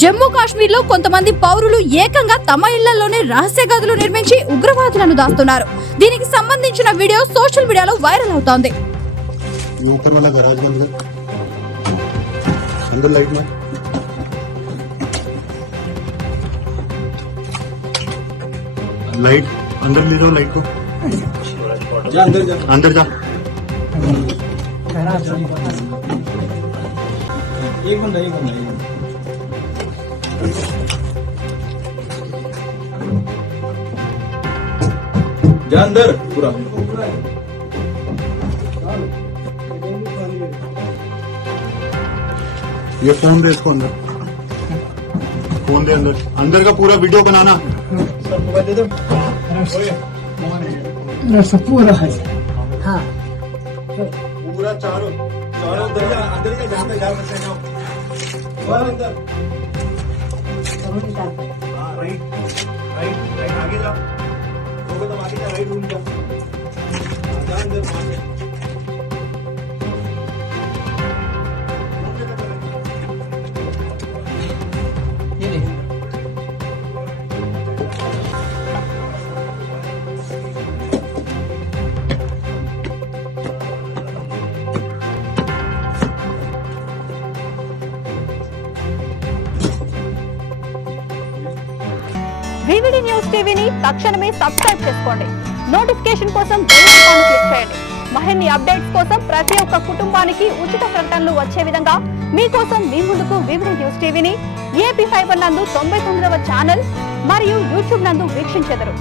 జమ్మూ కాశ్మీర్ లో కొంతమంది పౌరులు ఏకంగా తమ ఇళ్లలోనే రహస్య గదులు నిర్మించి ఉగ్రవాదులను దాస్తున్నారు. దీనికి సంబంధించిన వీడియో సోషల్ మీడియాలో వైరల్ అవుతోంది. लाइट अंदर ले जाओ, लाइट को जा अंदर जा। एक बंदा जा अंदर पूरा। ये फोन दे इसको, अंदर फोन दे, अंदर अंदर का पूरा वीडियो बनाना। मोबाइल दे दो। पूरा है। हाँ पूरा चारों चारों अंदर जा, अंदर जा, जहाँ पे जा सकते हैं और अंदर। हाँ राइट राइट राइट, आगे जाओ, तो आगे जा, राइट रूम जा, जा अंदर वहाँ से। వివిడి న్యూస్ టీవీని తక్షణమే సబ్స్క్రైబ్ చేసుకోండి. నోటిఫికేషన్ కోసం బెల్ ఐకాన్ క్లిక్ చేయండి. మరిన్ని అప్డేట్స్ కోసం ప్రతి ఒక్క కుటుంబానికి ఉచిత ప్రకటనలు వచ్చే విధంగా మీకోసం మీ ముందుకు వివిడి న్యూస్ టీవీని ఏపీ ఫైబర్ నందు 99వ ఛానల్ మరియు యూట్యూబ్ నందు వీక్షించెదరు.